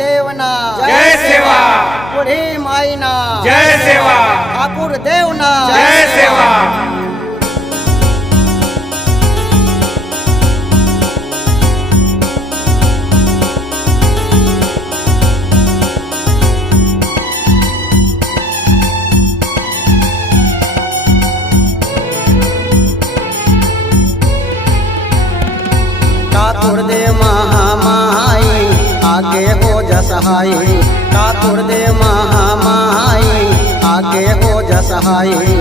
देवना जय सेवा, बुढ़ी माईना जय सेवा, ठाकुर देवना जय सेवा। ठाकुर देव महामाई आगे हो जसहाई, ठाकुर देव महामाई आगे हो जसहाई।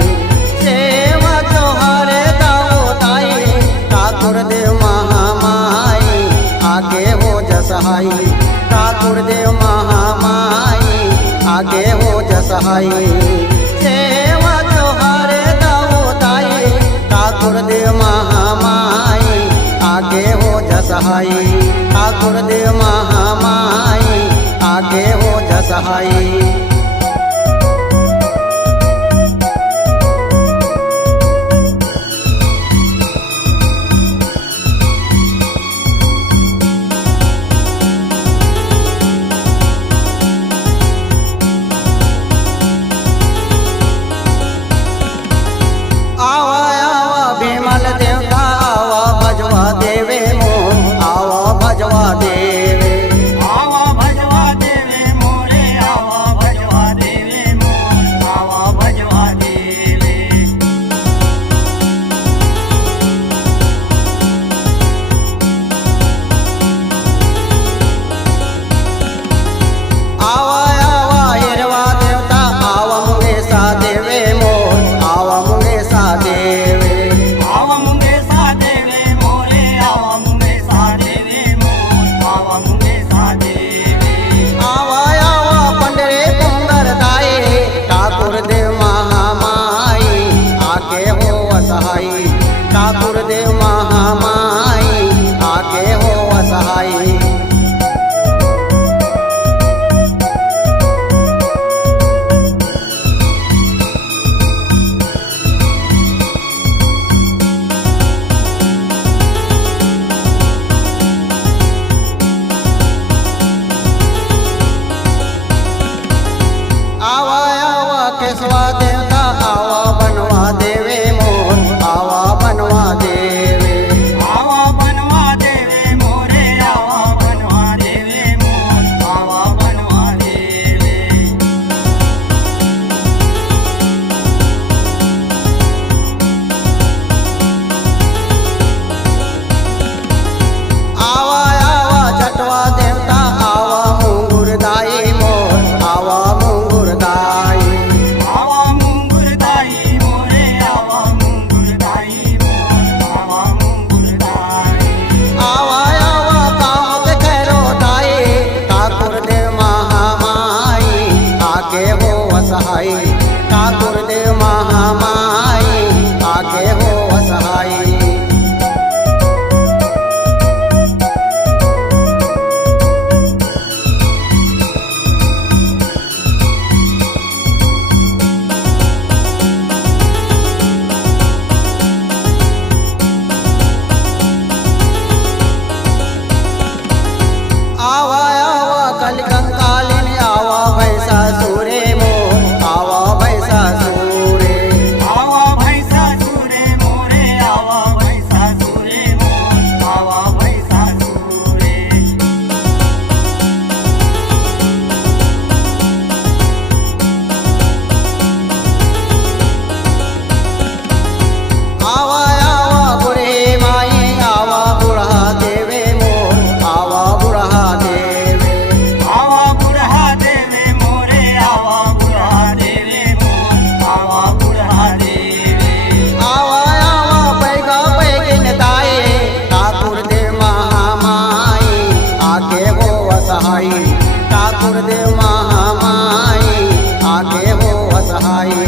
सेवा जोहारे दाओ ताई, ठाकुर देव महामाई आगे हो जसहाई, ठाकुर देव महामाई आगे हो जसहाई। सेवा जोहारे दाओ ताई, ठाकुर देव महामाई आगे हो जसहाई, ठाकुर देव महामाई आगे हो जसहाई। आवा आवा भीमल देवता आवा भजवा देवे मोर, आवा भजवा देवे, आवा भजवा देवे मोरे, आवा भजवा देवे मोर, आवा भजवा देवे। आवा आवा हिरवा देवता आवा मुंगेसा देवे मोर, आवा मुंगेसा देवे, आवा मुंगेसा देवे मोरे, आवा मुंगेसा देवे मोर, आवा मुंगेसा देवे। आवा आवा पंडरे पुंगर दाए, ठाकुर देव महामाई आगे हो असहाई, ठाकुर देव महामाई आगे हो असहाई। आवा आवा केशवा देवता आवा बनवा देवे मोर, आवा बनवा देवे, आवा बनवा देवे मोरे, आवा बनवा देवे मोर, आवा बनवा देवे। आवा आवा जटवा देवता आवा मुंगुर दाई मोर, आवा मुंगुर दाई, आवा मुंगुर दाई मोरे, आवा मुंगुर दाई मोर, आवा मुंगुर दाई। आवा आवा काम के खैरो दाई, ठाकुर देव महामाई आगे हो असहाई, ठाकुर देव महामाई आगे हो असहाई। आवा आवा कल कंकालिन आवा भैसा सूरे मोर, आवा भैसा सूरे, आवा भैसा सूरे मोरे, आवा भैसा सूरे मोर, आवा भैसा सूरे। आवा आवा बुढ़े माई आवा बुढ़ा देवे मोर, आवा बुढ़ा देवे, आवा बुढ़ा देवे मोरे, आवा बुढ़ा देवे मोर, आवा बुढ़ा देवे। आवा आवा बैगा बैगिन दाए, ठाकुर देव महामाई आगे हो असहाई, ठाकुर देव महामाई आगे हो असहाई।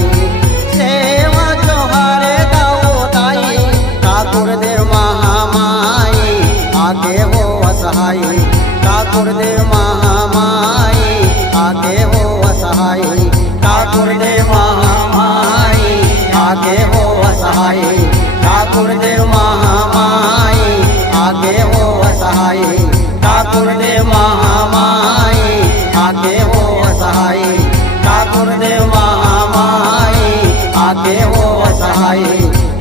सेवा जोहारे दाओ ताई, ठाकुर देव महामाई आगे हो असहाई, ठाकुर देव महामाई आगे हो असहाई, ठाकुर देव महामाई आगे हो असहाई, ठाकुर देव महामाई आगे हो असहाई, ठाकुर देव महामाई असहाय ठाकुर देव महामाई आगे हो असहाय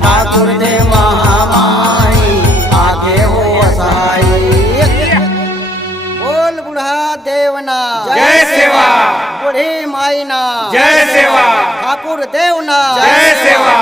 ठाकुर देव महामाई आगे हो असहाय बोल बुढ़ा देवना जय सेवा बूढ़ी माई ना जय सेवा ठाकुर देवना जय सेवा